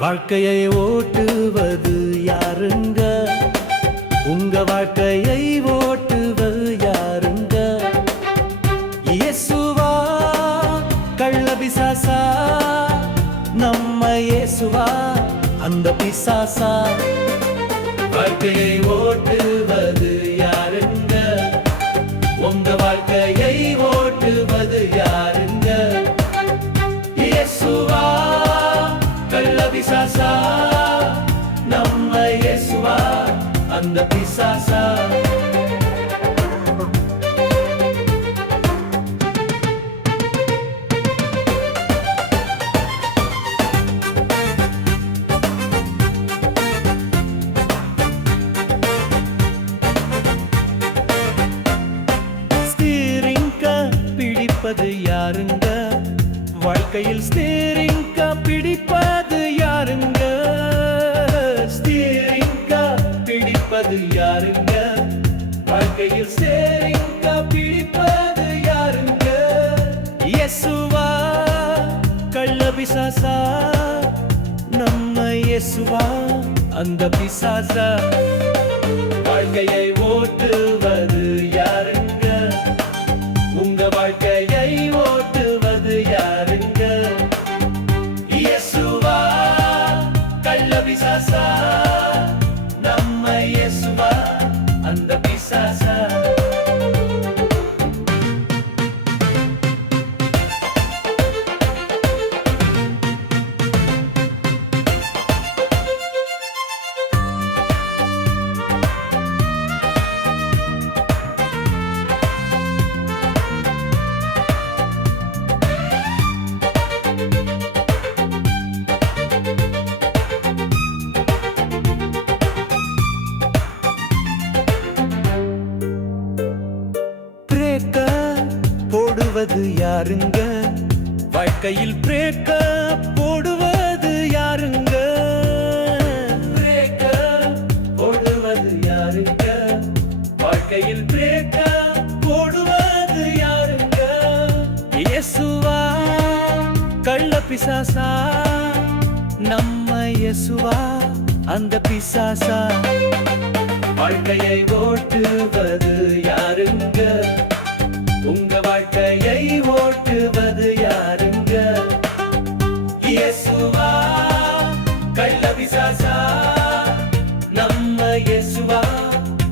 வாழ்க்கையை ஓட்டுவது யாருங்க? உங்க வாழ்க்கையை ஓட்டுவது யாருங்க? இயேசுவா கள்ள பிசாசா நம்ம இயேசுவா அந்த பிசாசா. வாழ்க்கையை ஓட்டுவது யாருங்க? உங்க வாழ்க்கையை அந்த பிசாசா பிடிப்பது யாருங்க? வாழ்க்கையில் ஸ்டீரிங்க வாழ்க்கையில் ஸ்டீரிங்க பிடிப்பது யாருங்க? இயேசுவா கள்ள பிசாசா? நம்ம இயேசுவா அந்த பிசாசா. வாழ்க்கையை அந்த பிசாசா போடுவது யாருங்க? வாழ்க்கையில் பிரேக்க போடுவது யாருங்க? பிரேக்க போடுவது யாருங்க? வாழ்க்கையில் பிரேக்க போடுவது யாருங்க? இயேசுவா கள்ள பிசாசா? நம்ம இயேசுவா அந்த பிசாசா? வாழ்க்கையை ஓட்டுவது யார்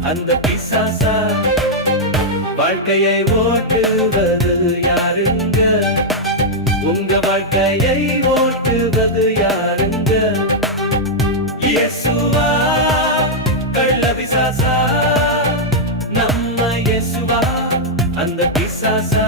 அந்த பிசாசா. வாழ்க்கையை ஓட்டுவது யாருங்க? உங்க வாழ்க்கையை ஓட்டுவது யாருங்க? இயேசுவா கள்ள பிசாசா. நம்ம இயேசுவா அந்த பிசாசா.